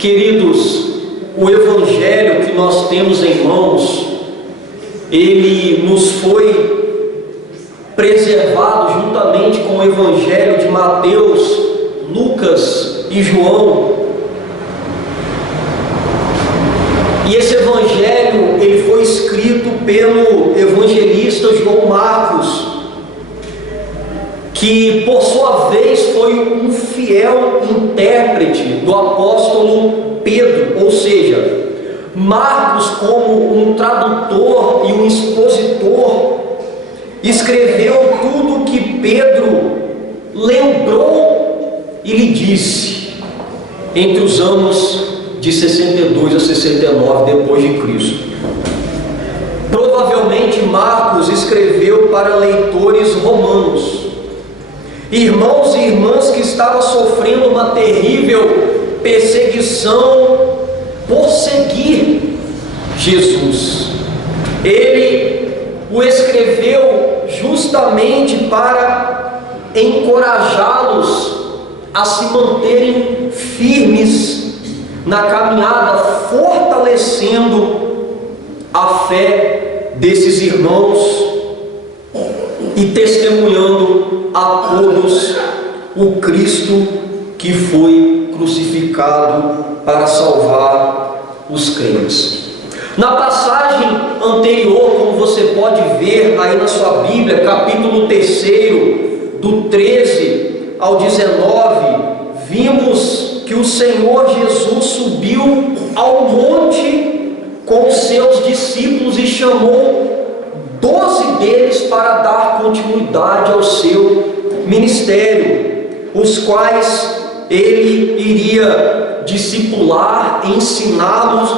Queridos, o Evangelho que nós temos em mãos, ele nos foi preservado juntamente com o Evangelho de Mateus, Lucas e João. E esse Evangelho, ele foi escrito pelo evangelista João Marcos, que por sua vez foi um fiel intérprete do apóstolo Pedro, ou seja, Marcos, como um tradutor e um expositor, escreveu tudo o que Pedro lembrou e lhe disse entre os anos de 62 a 69 depois de Cristo. Provavelmente Marcos escreveu para leitores romanos, irmãos e irmãs que estavam sofrendo uma terrível perseguição por seguir Jesus. Ele o escreveu justamente para encorajá-los a se manterem firmes na caminhada, fortalecendo a fé desses irmãos e testemunhando a todos o Cristo que foi crucificado para salvar os crentes. Na passagem anterior, como você pode ver aí na sua Bíblia, capítulo 3, do 13 ao 19, vimos que o Senhor Jesus subiu ao monte com os seus discípulos e chamou 12 deles para dar continuidade ao seu ministério, os quais ele iria discipular, ensiná-los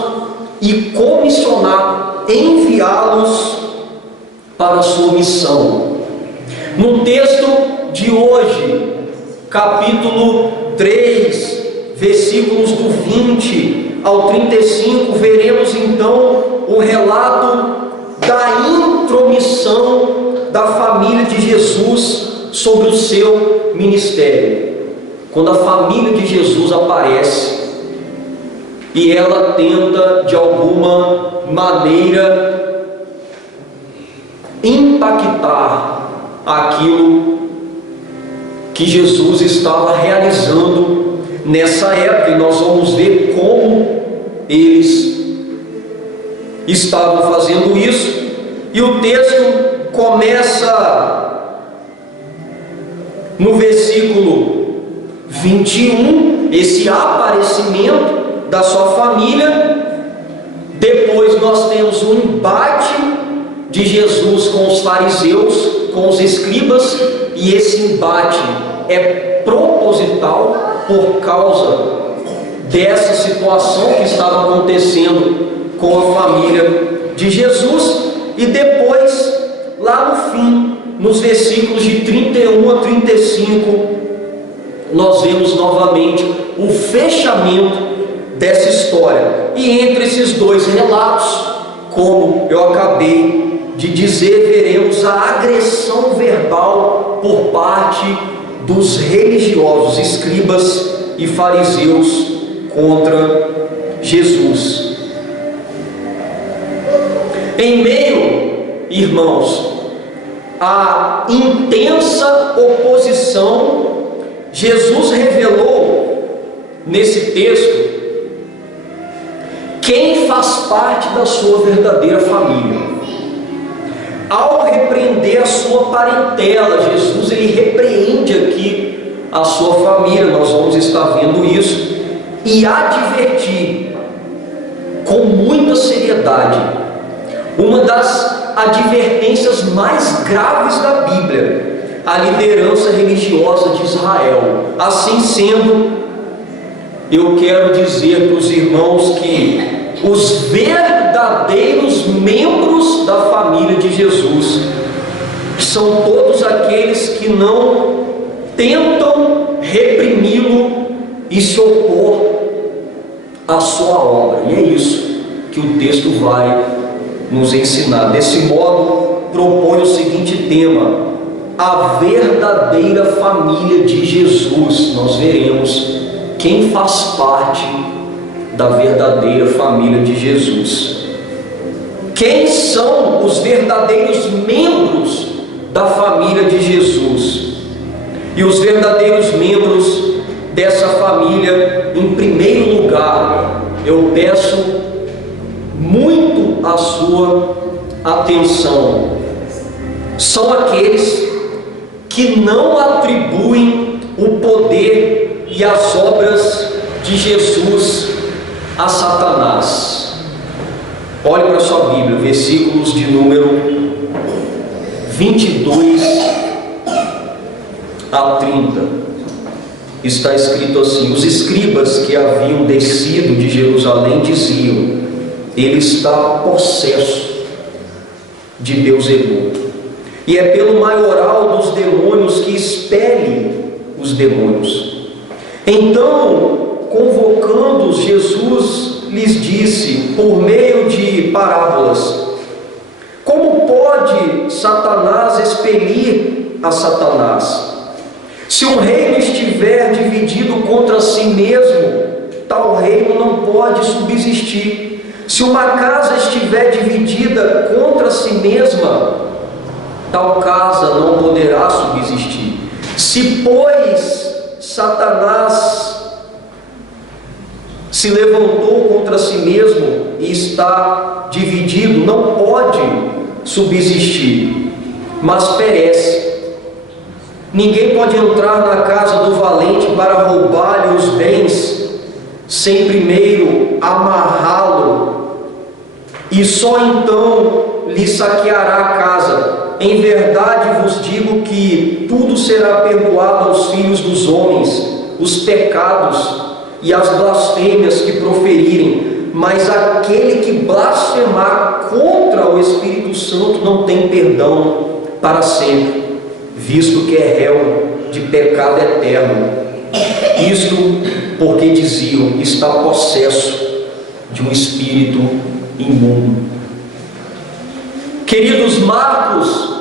e comissionar, enviá-los para a sua missão. No texto de hoje, capítulo 3, versículos do 20 ao 35, veremos então o relato da intromissão da família de Jesus sobre o seu ministério. Quando a família de Jesus aparece e ela tenta de alguma maneira impactar aquilo que Jesus estava realizando nessa época, e nós vamos ver como eles estavam fazendo isso. E o texto começa no versículo 21, esse aparecimento da sua família. Depois nós temos um embate de Jesus com os fariseus, com os escribas, e esse embate é proposital por causa dessa situação que estava acontecendo com a família de Jesus. E depois, lá no fim, nos versículos de 31 a 35, nós vemos novamente o fechamento dessa história. E entre esses dois relatos, como eu acabei de dizer, veremos a agressão verbal por parte dos religiosos, escribas e fariseus, contra Jesus. Em meio, irmãos, à intensa oposição, Jesus revelou nesse texto quem faz parte da sua verdadeira família. Ao repreender a sua parentela, Jesus ele repreende aqui a sua família, nós vamos estar vendo isso, e advertir com muita seriedade, uma das advertências mais graves da Bíblia, a liderança religiosa de Israel. Assim sendo, eu quero dizer para os irmãos que os verdadeiros membros da família de Jesus são todos aqueles que não tentam reprimi-lo e se opor à sua obra. E é isso que o texto vai nos ensinar. Desse modo, propõe o seguinte tema: a verdadeira família de Jesus. Nós veremos quem faz parte da verdadeira família de Jesus. Quem são os verdadeiros membros da família de Jesus? E os verdadeiros membros dessa família, em primeiro lugar, eu peço muito a sua atenção. São aqueles que não atribuem o poder e as obras de Jesus a Satanás. Olhe para a sua Bíblia, versículos de número 22 a 30. Está escrito assim: os escribas que haviam descido de Jerusalém diziam: ele está possesso de Beelzebul, e é pelo maioral dos demônios que expele os demônios. Então, convocando-os, Jesus lhes disse, por meio de parábolas: como pode Satanás expelir a Satanás? Se um reino estiver dividido contra si mesmo, tal reino não pode subsistir. Se uma casa estiver dividida contra si mesma, tal casa não poderá subsistir. Se, pois, Satanás se levantou contra si mesmo e está dividido, não pode subsistir, mas perece. Ninguém pode entrar na casa do valente para roubar-lhe os bens, sem primeiro amarrá-lo, e só então lhe saqueará a casa. Em verdade vos digo que tudo será perdoado aos filhos dos homens, os pecados e as blasfêmias que proferirem, mas aquele que blasfemar contra o Espírito Santo não tem perdão para sempre, visto que é réu de pecado eterno. Isto porque diziam: está possesso de um espírito imundo. Queridos, Marcos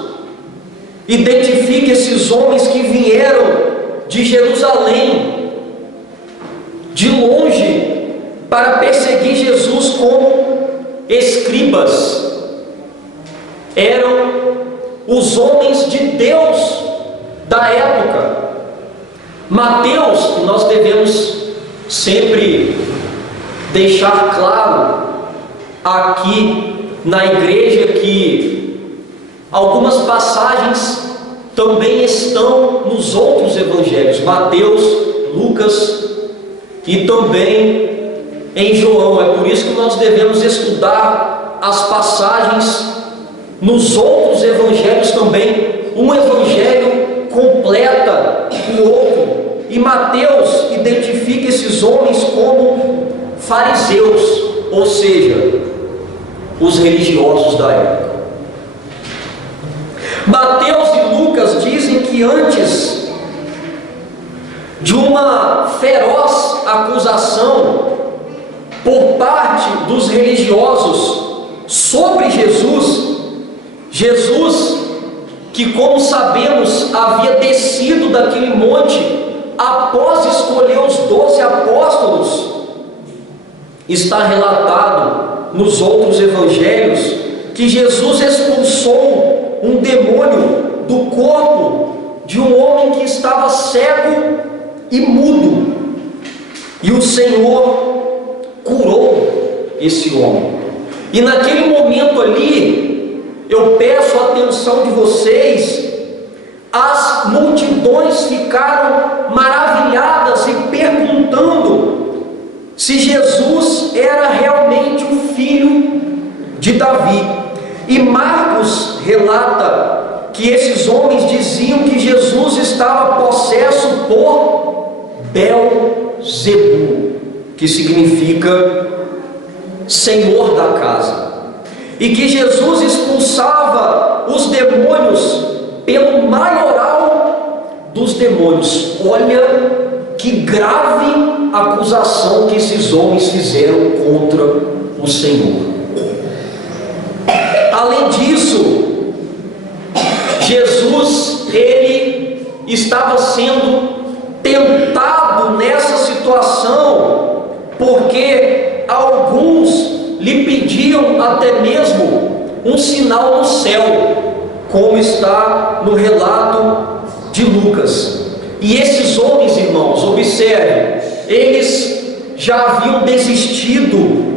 identifica esses homens que vieram de Jerusalém, de longe, para perseguir Jesus como escribas. Eram os homens de Deus da época. Mateus, que nós devemos sempre deixar claro aqui na igreja, que algumas passagens também estão nos outros evangelhos, Mateus, Lucas e também em João. É por isso que nós devemos estudar as passagens nos outros evangelhos também. Um evangelho completa o outro. E Mateus identifica esses homens como fariseus, ou seja, os religiosos da época. Mateus e Lucas dizem que antes de uma feroz acusação por parte dos religiosos sobre Jesus, que, como sabemos, havia descido daquele monte após escolher os 12 apóstolos, está relatado nos outros evangelhos que Jesus expulsou um demônio do corpo de um homem que estava cego e mudo, e o Senhor curou esse homem. E naquele momento ali, eu peço a atenção de vocês, as multidões ficaram maravilhadas e perguntando se Jesus era realmente o filho de Davi. E Marcos relata que esses homens diziam que Jesus estava possesso por Beelzebul, que significa senhor da casa, e que Jesus expulsava os demônios pelo maioral dos demônios. Olha que grave acusação que esses homens fizeram contra o Senhor. Além disso, Jesus, ele estava sendo tentado nessa situação, porque viram até mesmo um sinal no céu, como está no relato de Lucas. E esses homens, irmãos, observem, eles já haviam desistido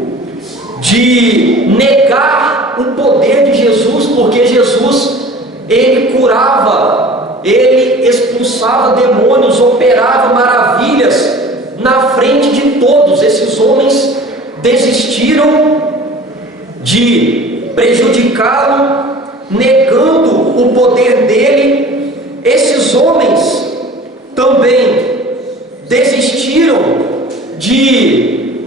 de negar o poder de Jesus, porque Jesus, ele curava, ele expulsava demônios, operava maravilhas na frente de todos. Esses homens desistiram de prejudicá-lo, negando o poder dele. Esses homens também desistiram de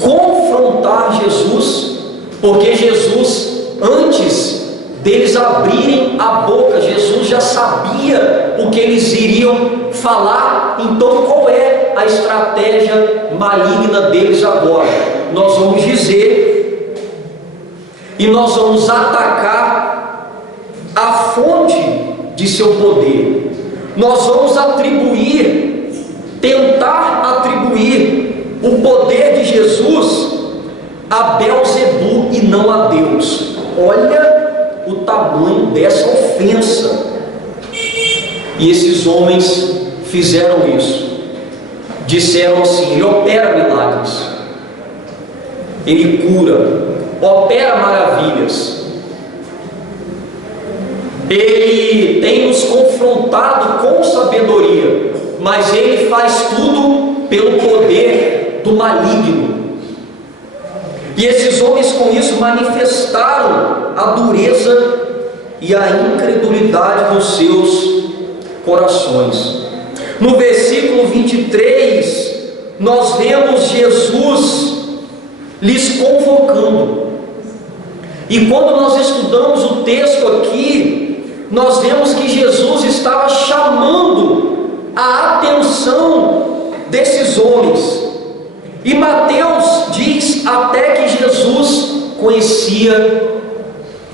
confrontar Jesus, porque Jesus, antes deles abrirem a boca, Jesus já sabia o que eles iriam falar. Então qual é a estratégia maligna deles agora? Nós vamos dizer e nós vamos atacar a fonte de seu poder. Nós vamos tentar atribuir o poder de Jesus a Belzebu e não a Deus. Olha o tamanho dessa ofensa. E esses homens fizeram isso. Disseram assim: ele opera milagres, ele cura, opera maravilhas, ele tem nos confrontado com sabedoria, mas ele faz tudo pelo poder do maligno. E esses homens com isso manifestaram a dureza e a incredulidade dos seus corações. No versículo 23, nós vemos Jesus lhes convocando. E quando nós estudamos o texto aqui, nós vemos que Jesus estava chamando a atenção desses homens. E Mateus diz até que Jesus conhecia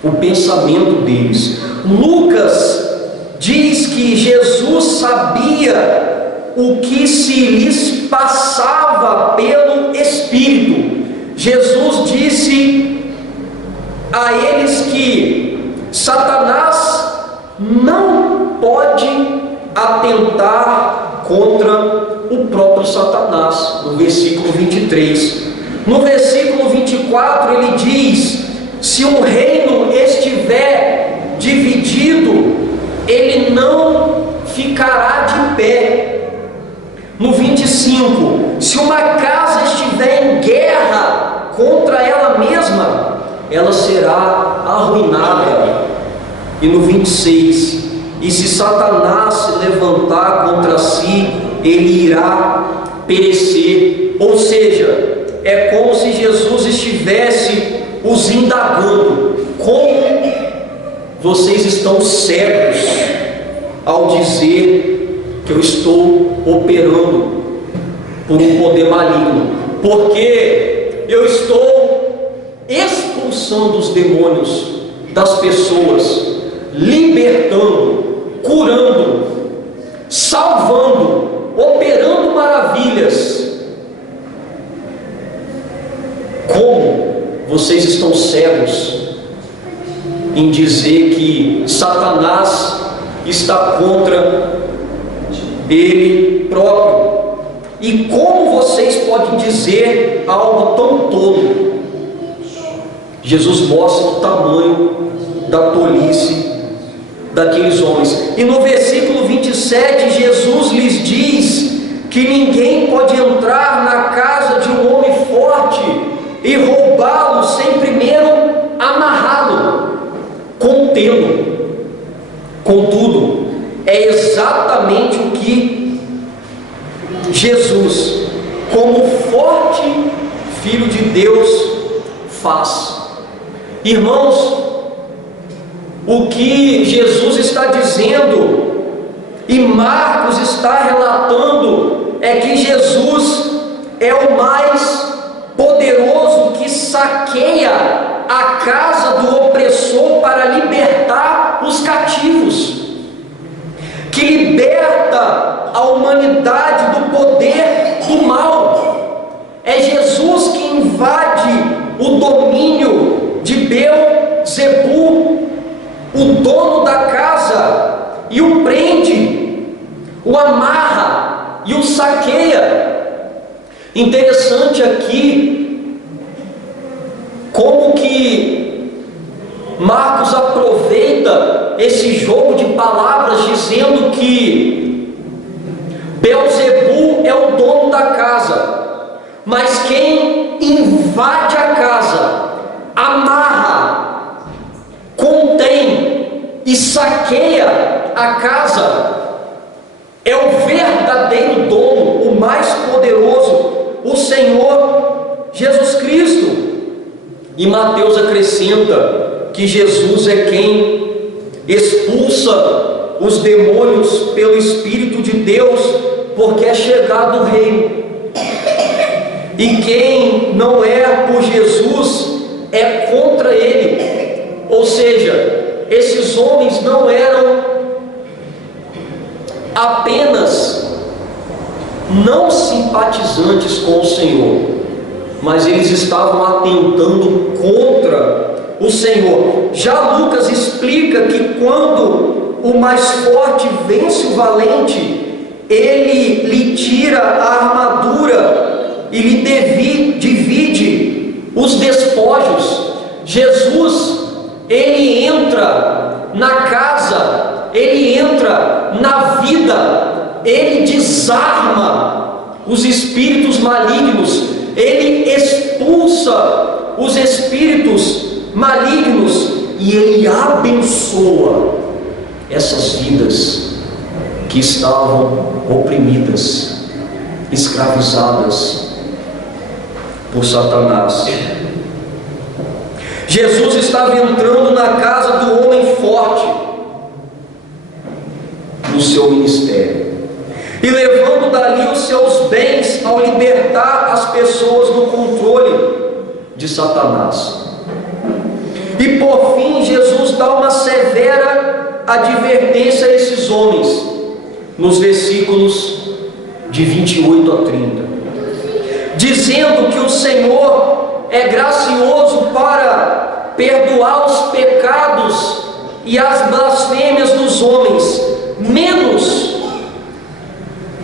o pensamento deles. Lucas diz que Jesus sabia o que se lhes passava pelo Espírito. Jesus disse a eles que Satanás não pode atentar contra o próprio Satanás, no versículo 23. No versículo 24 ele diz: se um reino estiver dividido, ele não ficará de pé. No 25, se uma casa estiver em guerra contra ela mesma, ela será arruinada. E no 26, e se Satanás se levantar contra si, ele irá perecer. Ou seja, é como se Jesus estivesse os indagando: como vocês estão cegos ao dizer que eu estou operando por um poder maligno? Porque eu estou expulsando os demônios das pessoas, libertando, curando, salvando, operando maravilhas. Como vocês estão cegos em dizer que Satanás está contra ele próprio? E como vocês podem dizer algo tão tolo? Jesus mostra o tamanho da tolice daqueles homens. E no versículo 27, Jesus lhes diz que ninguém pode entrar na casa de um homem forte e roubá-lo sem primeiro amarrá-lo, contê-lo. Contudo, é exatamente o que Jesus, como forte Filho de Deus, faz. Irmãos, o que Jesus está dizendo e Marcos está relatando é que Jesus é o mais poderoso que saqueia a casa do opressor para libertar os cativos, que liberta a humanidade do poder do mal. É Jesus que invade o domínio e o saqueia. Interessante aqui como que Marcos aproveita esse jogo de palavras dizendo que Beelzebu é o dono da casa, mas quem invade a casa, amarra, contém e saqueia a casa é o verdadeiro dono, o mais poderoso, o Senhor Jesus Cristo. E Mateus acrescenta que Jesus é quem expulsa os demônios pelo Espírito de Deus, porque é chegado o reino. E quem não é por Jesus é contra ele. Ou seja, esses homens não eram apenas não simpatizantes com o Senhor, mas eles estavam atentando contra o Senhor. Já Lucas explica que quando o mais forte vence o valente, ele lhe tira a armadura e lhe divide os despojos. Jesus, ele entra na casa, ele entra na vida, ele desarma os espíritos malignos, ele expulsa os espíritos malignos e ele abençoa essas vidas que estavam oprimidas, escravizadas por Satanás. Jesus estava entrando na casa do homem forte no seu ministério e levando dali os seus bens ao libertar as pessoas do controle de Satanás. E por fim, Jesus dá uma severa advertência a esses homens nos versículos de 28 a 30, dizendo que o Senhor é gracioso para perdoar os pecados e as blasfêmias dos homens, menos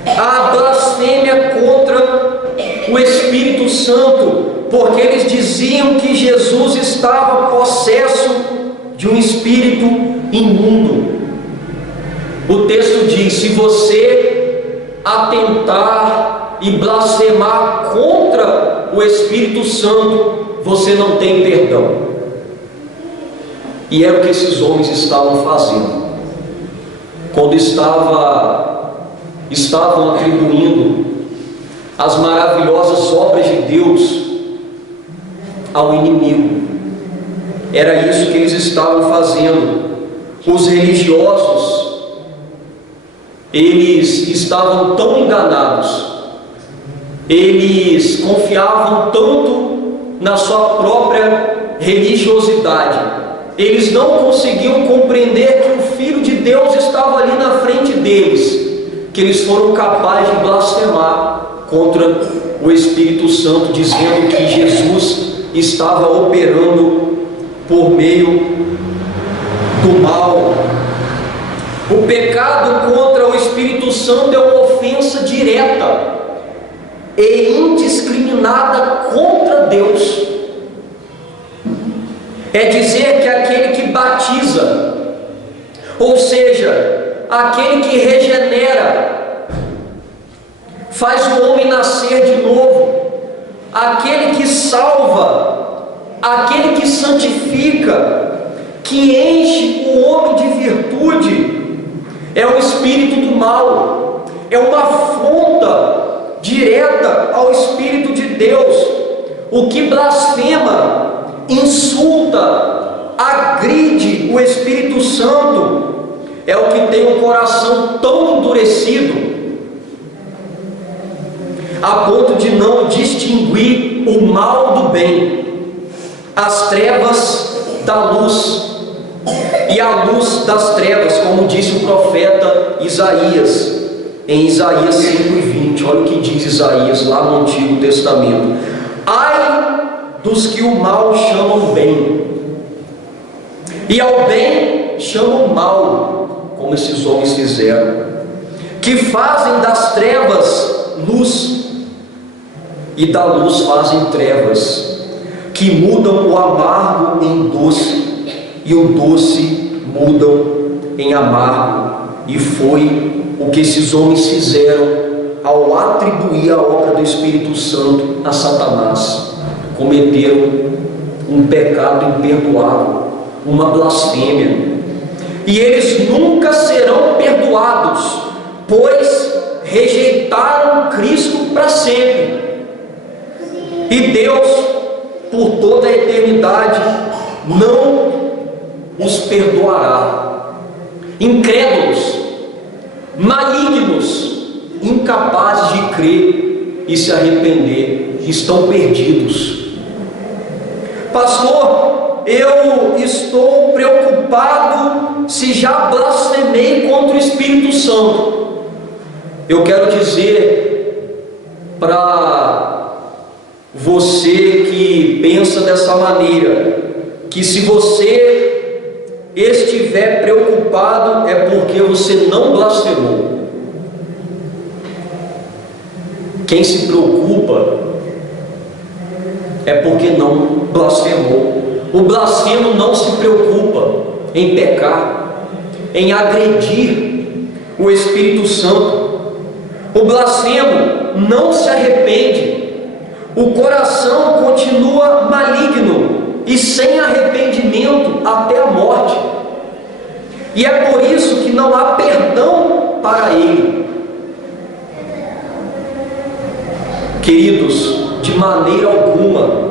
a blasfêmia contra o Espírito Santo, porque eles diziam que Jesus estava possesso de um espírito imundo. O texto diz: se você atentar e blasfemar contra o Espírito Santo, você não tem perdão. E era o que esses homens estavam fazendo quando estavam atribuindo as maravilhosas obras de Deus ao inimigo. Era isso que eles estavam fazendo. Os religiosos, eles estavam tão enganados, eles confiavam tanto na sua própria religiosidade, eles não conseguiam compreender que o Filho de Deus estava ali na frente deles, que eles foram capazes de blasfemar contra o Espírito Santo, dizendo que Jesus estava operando por meio do mal. O pecado contra o Espírito Santo é uma ofensa direta e indiscriminada contra Deus. É dizer que aquele que batiza, ou seja, aquele que regenera, faz o homem nascer de novo, aquele que salva, aquele que santifica, que enche o homem de virtude, é o espírito do mal, é uma afronta direta ao Espírito de Deus. O que blasfema, insulta, agride o Espírito Santo, é o que tem um coração tão endurecido, a ponto de não distinguir o mal do bem, as trevas da luz e a luz das trevas, como disse o profeta Isaías, em Isaías 5:20. Olha o que diz Isaías lá no Antigo Testamento: ai dos que o mal chamam bem, e ao bem chamam mal, como esses homens fizeram. que fazem das trevas luz e da luz fazem trevas, que mudam o amargo em doce e o doce mudam em amargo. E foi o que esses homens fizeram ao atribuir a obra do Espírito Santo a Satanás. Cometeram um pecado imperdoável, uma blasfêmia, e eles nunca serão perdoados, pois rejeitaram Cristo para sempre. E Deus, por toda a eternidade, não os perdoará. Incrédulos, malignos, incapazes de crer e se arrepender, estão perdidos. Pastor, eu estou preocupado se já blasfemei contra o Espírito Santo. Eu quero dizer para você que pensa dessa maneira, que se você estiver preocupado é porque você não blasfemou. Quem se preocupa é porque não blasfemou. O blasfemo não se preocupa em pecar, em agredir o Espírito Santo. O blasfemo não se arrepende. O coração continua maligno e sem arrependimento até a morte. E é por isso que não há perdão para ele. Queridos, de maneira alguma,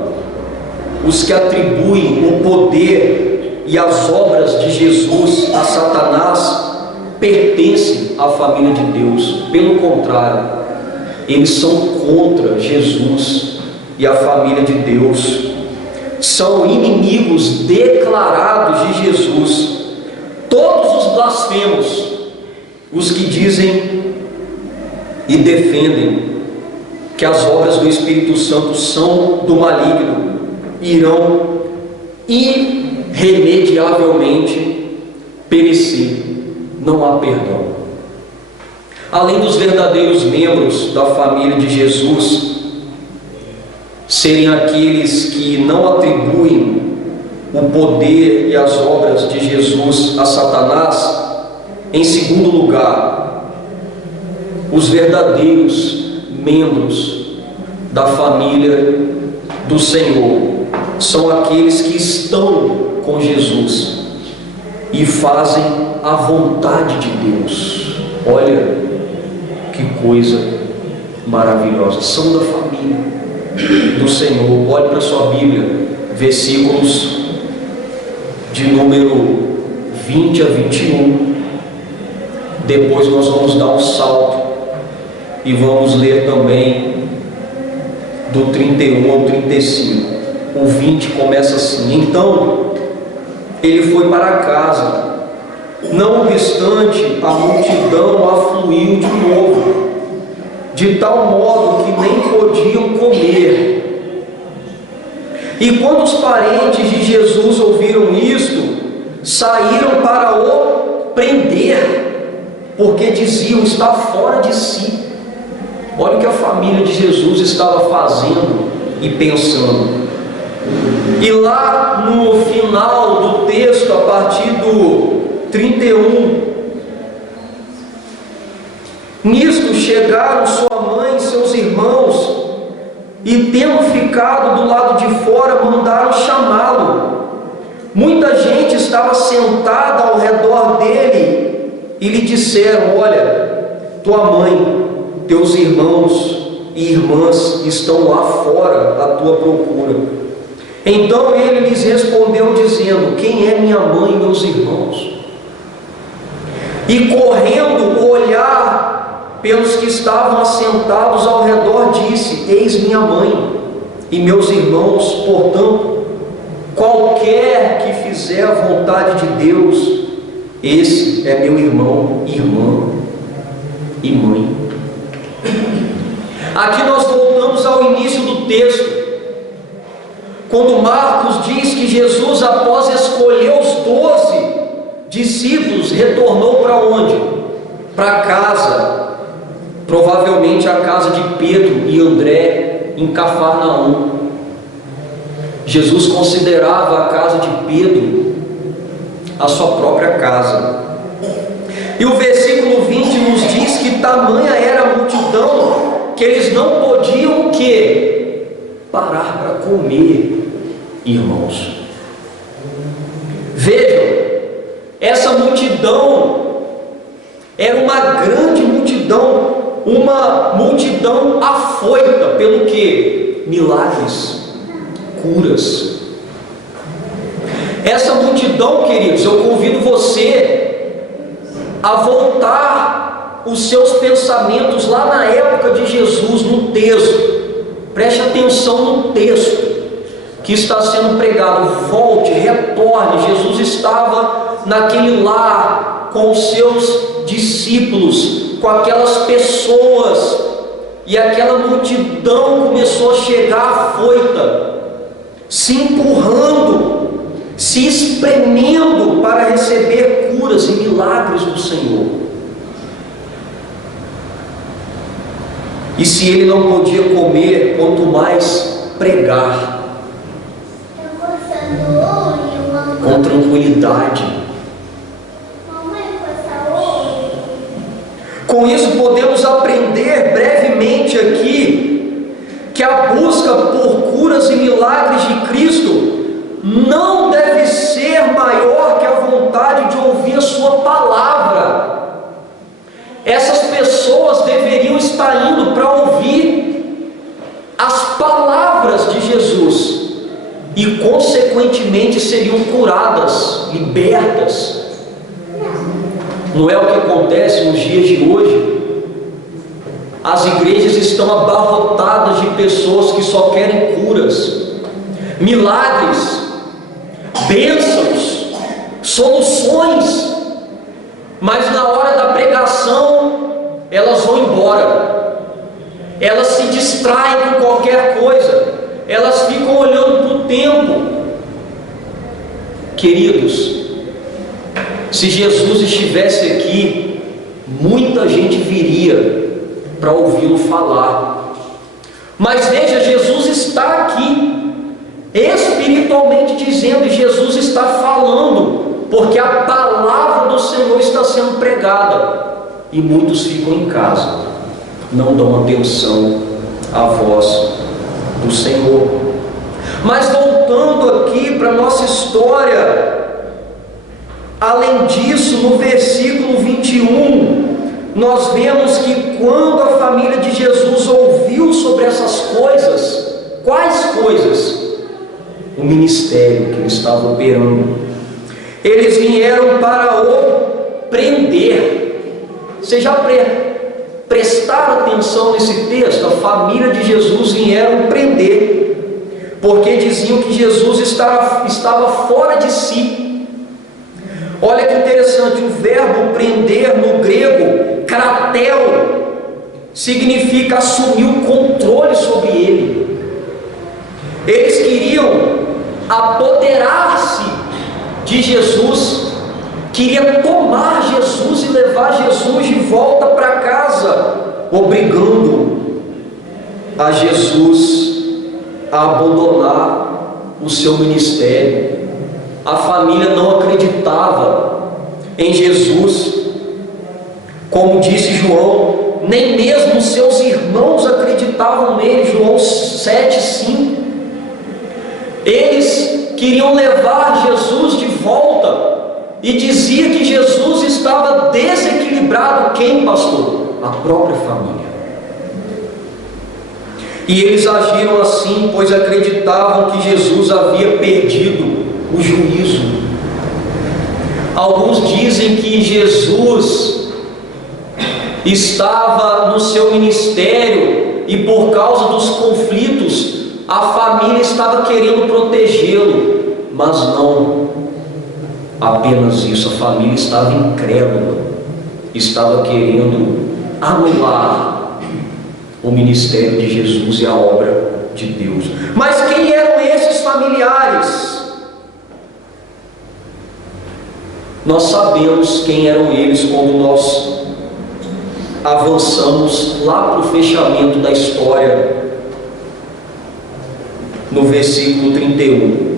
os que atribuem o poder e as obras de Jesus a Satanás pertencem à família de Deus. Pelo contrário, eles são contra Jesus e a família de Deus. São inimigos declarados de Jesus. Todos os blasfemos, os que dizem e defendem que as obras do Espírito Santo são do maligno, irão irremediavelmente perecer. Não há perdão. Além dos verdadeiros membros da família de Jesus serem aqueles que não atribuem o poder e as obras de Jesus a Satanás, em segundo lugar, os verdadeiros membros da família do Senhor são aqueles que estão com Jesus e fazem a vontade de Deus. Olha que coisa maravilhosa, são da família do Senhor. Olhe para a sua Bíblia, versículos de número 20 a 21. Depois nós vamos dar um salto e vamos ler também do 31 ao 35. O 20 começa assim: então ele foi para casa. Não obstante, a multidão afluiu de novo, de tal modo que nem podiam comer. E quando os parentes de Jesus ouviram isto, saíram para o prender, porque diziam: está fora de si. Olha o que a família de Jesus estava fazendo e pensando. E lá no final do texto, a partir do 31, nisto chegaram sua mãe e seus irmãos, e tendo ficado do lado de fora, mandaram chamá-lo. Muita gente estava sentada ao redor dele e lhe disseram: olha, tua mãe, teus irmãos e irmãs estão lá fora à tua procura. Então ele lhes respondeu dizendo: quem é minha mãe e meus irmãos? E correndo olhar pelos que estavam assentados ao redor, disse: eis minha mãe e meus irmãos. Portanto, qualquer que fizer a vontade de Deus, esse é meu irmão, irmã e mãe. Aqui nós voltamos ao início do texto, quando Marcos diz que Jesus, após escolher os 12 discípulos, retornou para onde? para casa, provavelmente a casa de Pedro e André, em Cafarnaum. Jesus considerava a casa de Pedro a sua própria casa. E o versículo 20 nos diz que tamanha era a multidão que eles não podiam o quê? Parar para comer, irmãos. Vejam, essa multidão era uma grande multidão, uma multidão afoita pelo quê? Milagres, curas. Essa multidão, queridos, eu convido você a voltar os seus pensamentos lá na época de Jesus, no texto. Preste atenção no texto que está sendo pregado. Volte, retorne. Jesus estava naquele lar com os seus discípulos, com aquelas pessoas, e aquela multidão começou a chegar afoita, se empurrando, se espremendo para receber curas e milagres do Senhor. E se ele não podia comer, quanto mais pregar com tranquilidade. Com isso podemos aprender brevemente aqui que a busca por curas e milagres de Cristo não deve ser maior que a vontade de ouvir a sua palavra. Essas pessoas deveriam estar indo para ouvir as palavras de Jesus e consequentemente seriam curadas, libertas. Não é o que acontece nos dias de hoje? As igrejas estão abarrotadas de pessoas que só querem curas, milagres, bênçãos, soluções, mas na hora da pregação elas vão embora, elas se distraem com qualquer coisa, elas ficam olhando para o tempo. Queridos, se Jesus estivesse aqui, muita gente viria para ouvi-lo falar. Mas veja, Jesus está aqui, espiritualmente dizendo, e Jesus está falando, porque a palavra do Senhor está sendo pregada, e muitos ficam em casa, não dão atenção à voz do Senhor. Mas voltando aqui para a nossa história, além disso, no versículo 21, nós vemos que quando a família de Jesus ouviu sobre essas coisas, quais coisas? O ministério que ele estava operando, eles vieram para o prender. Vocês já prestaram atenção nesse texto? A família de Jesus vieram prender, porque diziam que Jesus estava fora de si. Olha que interessante, o verbo prender no grego, kratel, significa assumir o controle sobre ele. Eles queriam apoderar-se de Jesus, queriam tomar Jesus e levar Jesus de volta para casa, obrigando a Jesus a abandonar o seu ministério. A família não acreditava em Jesus, como disse João, nem mesmo seus irmãos acreditavam nele, João 7,5. Eles queriam levar Jesus de volta e dizia que Jesus estava desequilibrado. Quem, pastor? A própria família. E eles agiram assim, pois acreditavam que Jesus havia perdido o juízo. Alguns dizem que Jesus estava no seu ministério e por causa dos conflitos a família estava querendo protegê-lo, mas não apenas isso, a família estava incrédula, estava querendo anular o ministério de Jesus e a obra de Deus. Mas quem eram esses familiares? Nós sabemos quem eram eles quando nós avançamos lá para o fechamento da história, no versículo 31.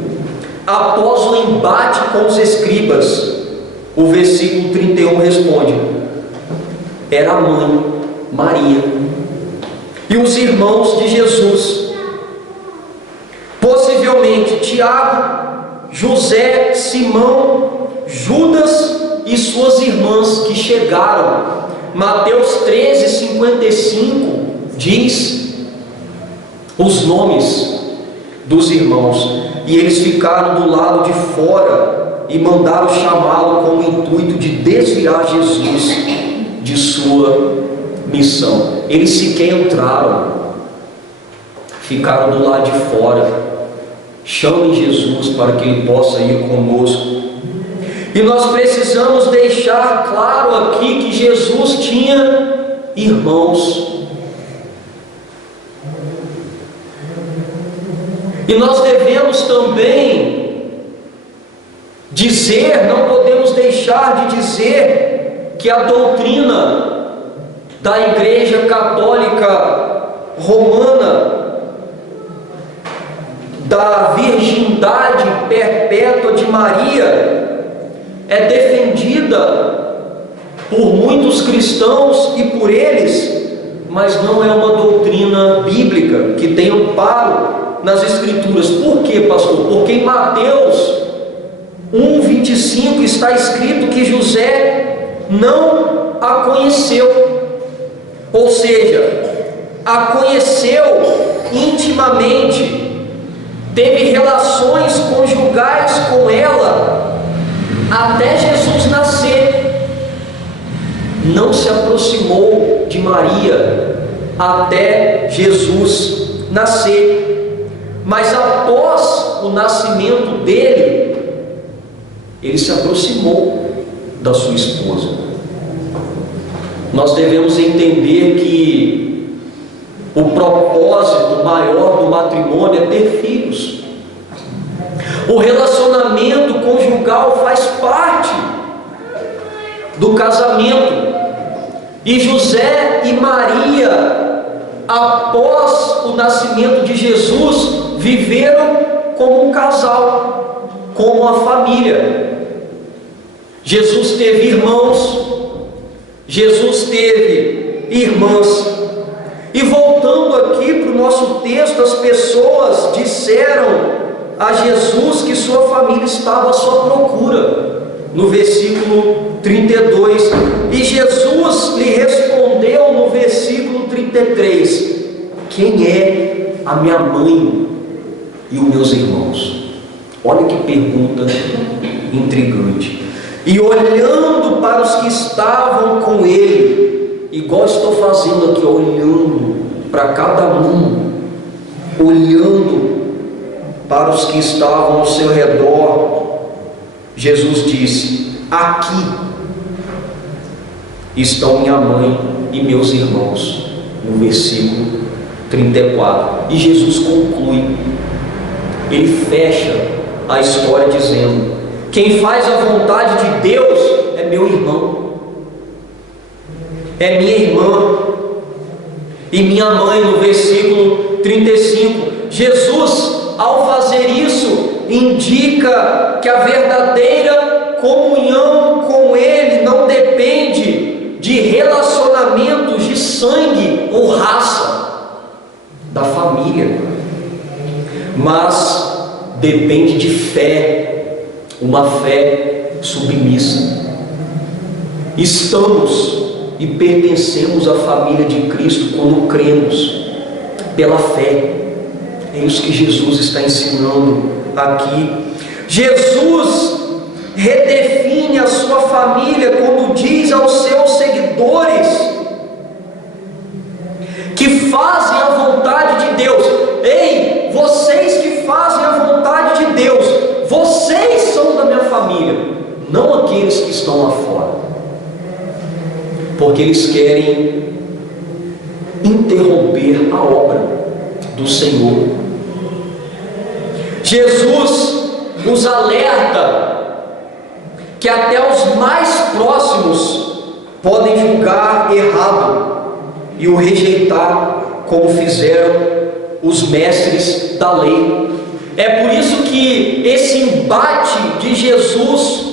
Após o embate com os escribas, o versículo 31 responde: era a mãe, Maria, e os irmãos de Jesus, possivelmente Tiago, José, Simão, Judas e suas irmãs que chegaram. Mateus 13:55 diz os nomes dos irmãos, e eles ficaram do lado de fora e mandaram chamá-lo com o intuito de desviar Jesus de sua missão. Eles sequer entraram, ficaram do lado de fora. Chamem Jesus para que Ele possa ir conosco. E nós precisamos deixar claro aqui que Jesus tinha irmãos. E nós devemos também dizer, não podemos deixar de dizer, que a doutrina da Igreja Católica Romana, da virgindade perpétua de Maria, é defendida por muitos cristãos e por eles, mas não é uma doutrina bíblica que tem amparo nas Escrituras. Por quê, pastor? Porque em Mateus 1:25 está escrito que José não a conheceu, ou seja, a conheceu intimamente, teve relações conjugais com ela até Jesus nascer, não se aproximou de Maria até Jesus nascer, mas após o nascimento dele, ele se aproximou da sua esposa. Nós devemos entender que o propósito maior do matrimônio é ter filhos. O relacionamento conjugal faz parte do casamento. E José e Maria, após o nascimento de Jesus, viveram como um casal, como uma família. Jesus teve irmãos, Jesus teve irmãs. E voltando aqui para o nosso texto, as pessoas disseram a Jesus que sua família estava à sua procura, no versículo 32, e Jesus lhe respondeu no versículo 33: quem é a minha mãe e os meus irmãos? Olha que pergunta intrigante. E olhando para os que estavam com ele, igual estou fazendo aqui, olhando para cada um, olhando para os que estavam ao seu redor, Jesus disse: aqui estão minha mãe e meus irmãos, no versículo 34. E Jesus conclui, ele fecha a história dizendo: quem faz a vontade de Deus é meu irmão, é minha irmã e minha mãe, no versículo 35. Jesus, ao fazer isso, indica que a verdadeira comunhão com Ele não depende de relacionamentos de sangue ou raça da família, mas depende de fé, uma fé submissa. Estamos e pertencemos à família de Cristo quando cremos pela fé. É isso que Jesus está ensinando aqui. Jesus redefine a sua família quando diz aos seus seguidores que fazem a vontade de Deus: ei, vocês que fazem a vontade de Deus, vocês são da minha família, não aqueles que estão lá fora, porque eles querem interromper a obra do Senhor. Jesus nos alerta que até os mais próximos podem julgar errado e o rejeitar, como fizeram os mestres da lei. É por isso que esse embate de Jesus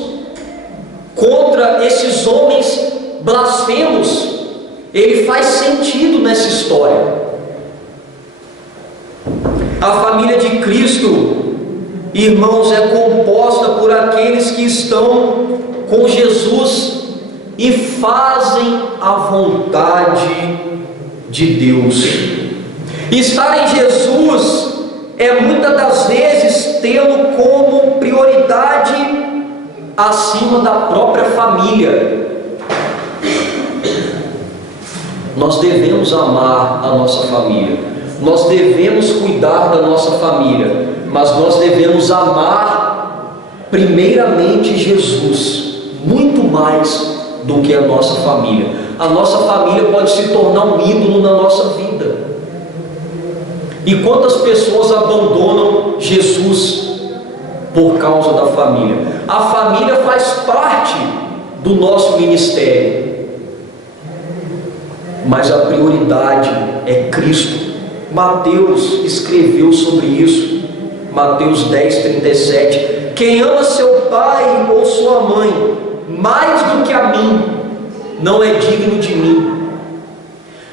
contra esses homens blasfemos, ele faz sentido nessa história. A família de Cristo, irmãos, é composta por aqueles que estão com Jesus e fazem a vontade de Deus. Estar em Jesus é muitas das vezes tê-lo como prioridade acima da própria família. Nós devemos amar a nossa família, nós devemos cuidar da nossa família, mas nós devemos amar primeiramente Jesus, muito mais do que a nossa família. A nossa família pode se tornar um ídolo na nossa vida. E quantas pessoas abandonam Jesus por causa da família? A família faz parte do nosso ministério, mas a prioridade é Cristo. Mateus escreveu sobre isso, Mateus 10:37. Quem ama seu pai ou sua mãe mais do que a mim, não é digno de mim.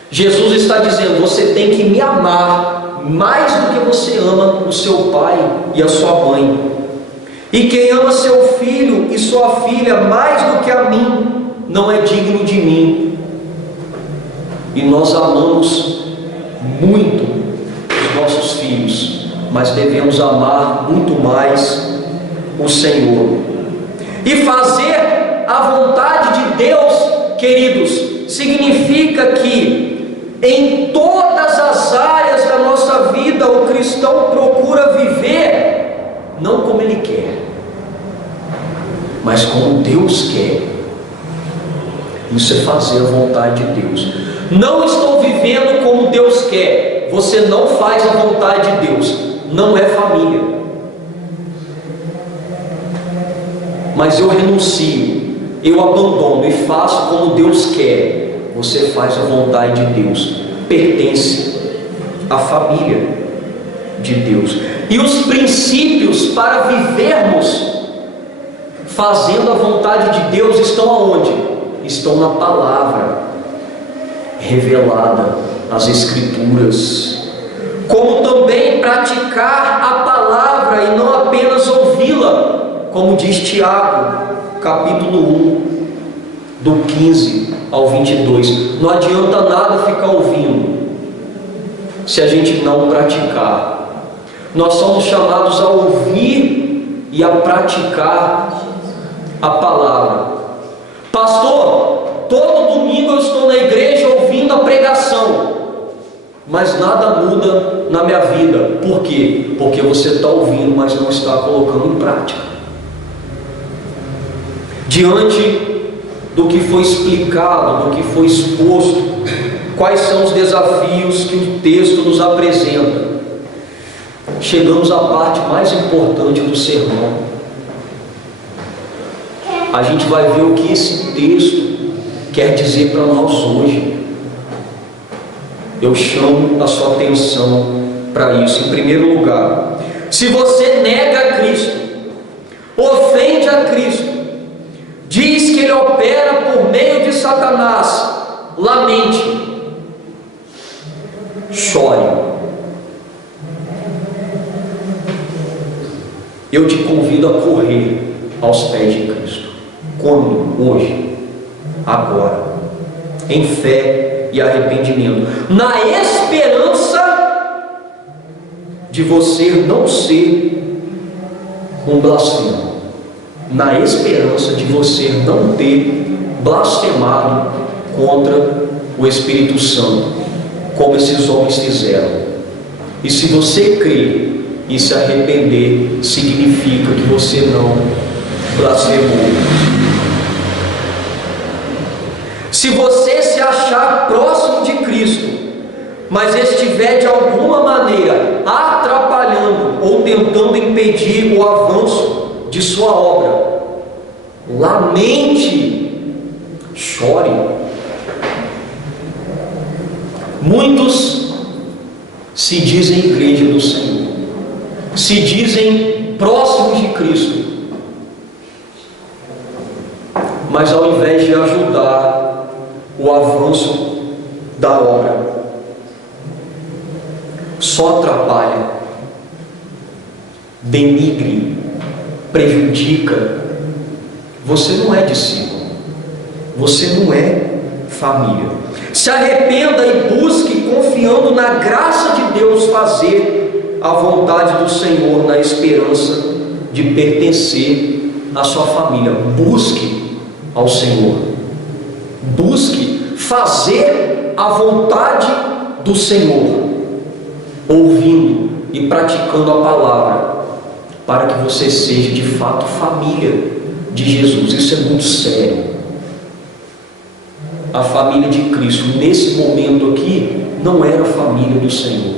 Jesus está dizendo: você tem que me amar mais do que você ama o seu pai e a sua mãe. E quem ama seu filho e sua filha mais do que a mim, não é digno de mim. E nós amamos muito os nossos filhos, mas devemos amar muito mais o Senhor. E fazer a vontade de Deus, queridos, significa que em todas as áreas da nossa vida o cristão procura viver não como ele quer, mas como Deus quer. Isso é fazer a vontade de Deus. Não estou vivendo como Deus quer. Você não faz a vontade de Deus, não é família. Mas eu renuncio, eu abandono e faço como Deus quer. Você faz a vontade de Deus, pertence à família de Deus. E os princípios para vivermos fazendo a vontade de Deus estão aonde? Estão na palavra revelada, as Escrituras. Como também praticar a palavra e não apenas ouvi-la, como diz Tiago, capítulo 1, do 15 ao 22. Não adianta nada ficar ouvindo se a gente não praticar. Nós somos chamados a ouvir e a praticar a palavra. Pastor, todo domingo eu estou na igreja ouvindo a pregação, mas nada muda na minha vida. Por quê? Porque você está ouvindo, mas não está colocando em prática. Diante do que foi explicado, do que foi exposto, quais são os desafios que o texto nos apresenta? Chegamos à parte mais importante do sermão. A gente vai ver o que esse texto quer dizer para nós hoje. Eu chamo a sua atenção para isso. Em primeiro lugar, se você nega a Cristo, ofende a Cristo, diz que Ele opera por meio de Satanás, lamente, chore. Eu te convido a correr aos pés de Cristo. Quando? Hoje, agora, em fé e arrependimento, na esperança de você não ser um blasfemo, na esperança de você não ter blasfemado contra o Espírito Santo, como esses homens fizeram. E se você crer e se arrepender, significa que você não blasfemou. Se você se achar próximo de Cristo, mas estiver de alguma maneira atrapalhando ou tentando impedir o avanço de sua obra, lamente chore. Muitos se dizem igreja do Senhor, se dizem próximos de Cristo, mas ao invés de ajudar o avanço da obra, só atrapalha, denigre, prejudica. Você não é discípulo, você não é família. Se arrependa e busque, confiando na graça de Deus, fazer a vontade do Senhor, na esperança de pertencer à sua família. Busque ao Senhor, busque fazer a vontade do Senhor, ouvindo e praticando a palavra, para que você seja de fato família de Jesus. Isso é muito sério. A família de Cristo, nesse momento aqui, não era a família do Senhor.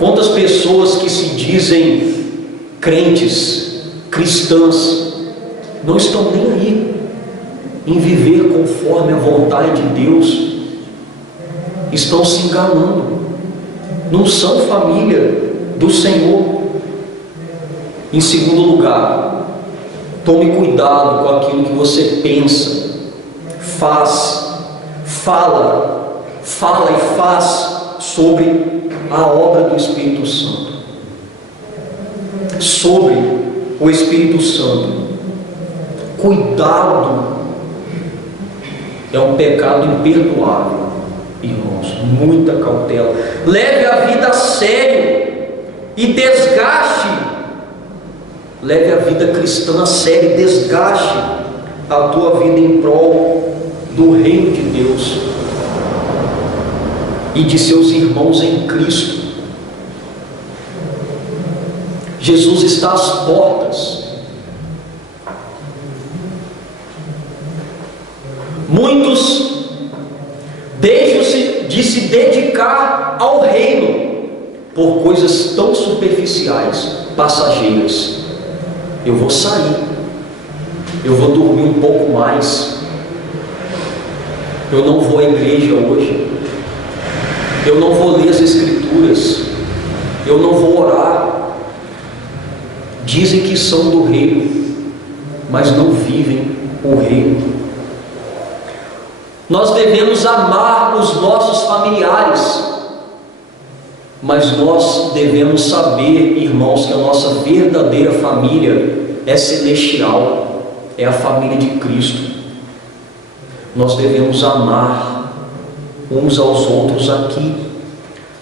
Quantas pessoas que se dizem crentes, cristãs, não estão nem aí em viver conforme a vontade de Deus, estão se enganando, não são família do Senhor. Em segundo lugar, tome cuidado com aquilo que você pensa, faz, fala e faz sobre a obra do Espírito Santo, sobre o Espírito Santo. Cuidado, é um pecado imperdoável, irmãos, muita cautela. Leve a vida a sério e desgaste, leve a vida cristã a sério e desgaste a tua vida em prol do reino de Deus e de seus irmãos em Cristo. Jesus está às portas. Muitos deixam-se de se dedicar ao reino por coisas tão superficiais, passageiras. Eu vou sair, eu vou dormir um pouco mais, eu não vou à igreja hoje, eu não vou ler as Escrituras, eu não vou orar. Dizem que são do reino, mas não vivem o reino. Nós devemos amar os nossos familiares, mas nós devemos saber, irmãos, que a nossa verdadeira família é celestial, é a família de Cristo. Nós devemos amar uns aos outros aqui,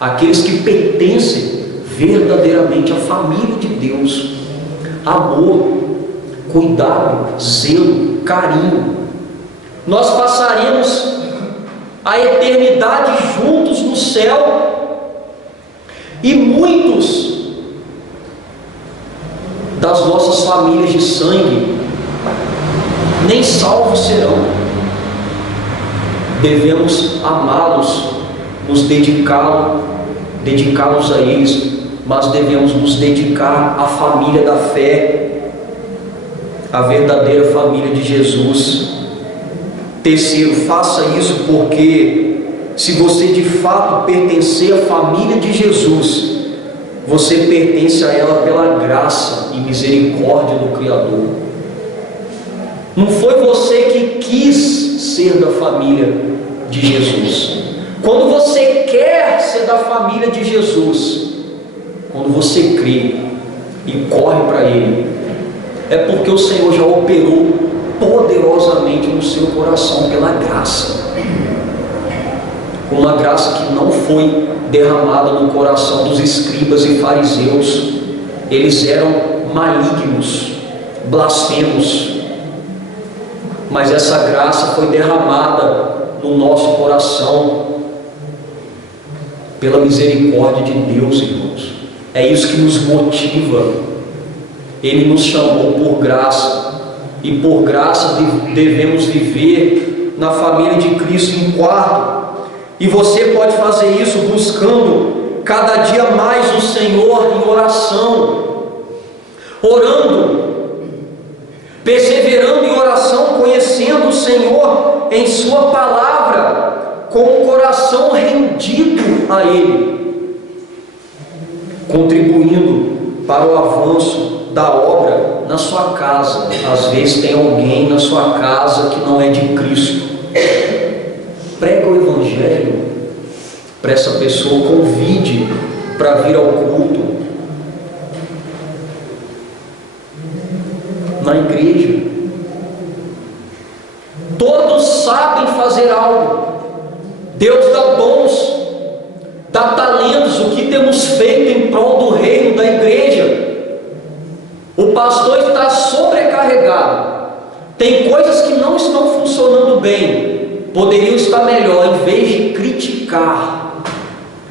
aqueles que pertencem verdadeiramente à família de Deus. Amor, cuidado, zelo, carinho. Nós passaremos a eternidade juntos no céu, e muitos das nossas famílias de sangue nem salvos serão. Devemos amá-los, nos dedicá-los a eles, mas devemos nos dedicar à família da fé, a verdadeira família de Jesus. Terceiro, faça isso porque se você de fato pertencer à família de Jesus, você pertence a ela pela graça e misericórdia do Criador. Não foi você que quis ser da família de Jesus. Quando você quer ser da família de Jesus, quando você crê e corre para Ele, é porque o Senhor já operou poderosamente no seu coração pela graça. Uma graça que não foi derramada no coração dos escribas e fariseus. Eles eram malignos, blasfemos, mas essa graça foi derramada no nosso coração pela misericórdia de Deus, irmãos. É isso que nos motiva. Ele nos chamou por graça, e por graça devemos viver na família de Cristo. Em quarto, e você pode fazer isso buscando cada dia mais o Senhor em oração, orando, perseverando em oração, conhecendo o Senhor em sua palavra, com o coração rendido a Ele, contribuindo para o avanço da obra na sua casa. Às vezes tem alguém na sua casa que não é de Cristo. Prega o Evangelho para essa pessoa, convide para vir ao culto. Na igreja, todos sabem fazer algo. Deus dá dons, dá talentos. O que temos feito em prol do reino, da igreja? O pastor está sobrecarregado, tem coisas que não estão funcionando bem, poderiam estar melhor. Em vez de criticar,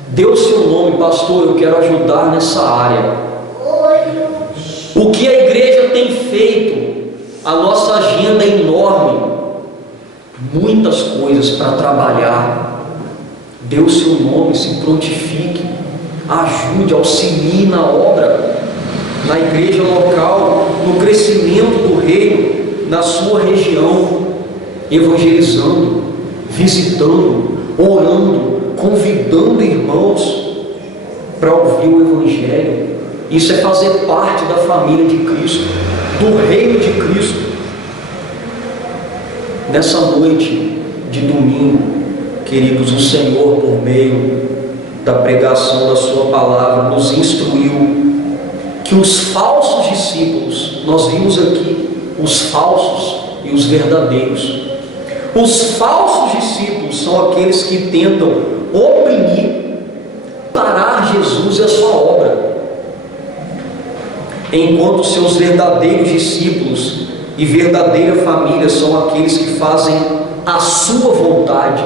dê o seu nome: pastor, eu quero ajudar nessa área. O que a igreja tem feito? A nossa agenda é enorme, muitas coisas para trabalhar. Dê o seu nome, se prontifique, ajude, auxilie na obra, na igreja local, no crescimento do reino, na sua região, evangelizando, visitando, orando, convidando irmãos para ouvir o Evangelho. Isso é fazer parte da família de Cristo, do reino de Cristo. Nessa noite de domingo, queridos, o Senhor, por meio da pregação da sua palavra, nos instruiu que os falsos discípulos, nós vimos aqui os falsos e os verdadeiros. Os falsos discípulos são aqueles que tentam oprimir, parar Jesus e a sua obra, enquanto seus verdadeiros discípulos e verdadeira família são aqueles que fazem a sua vontade,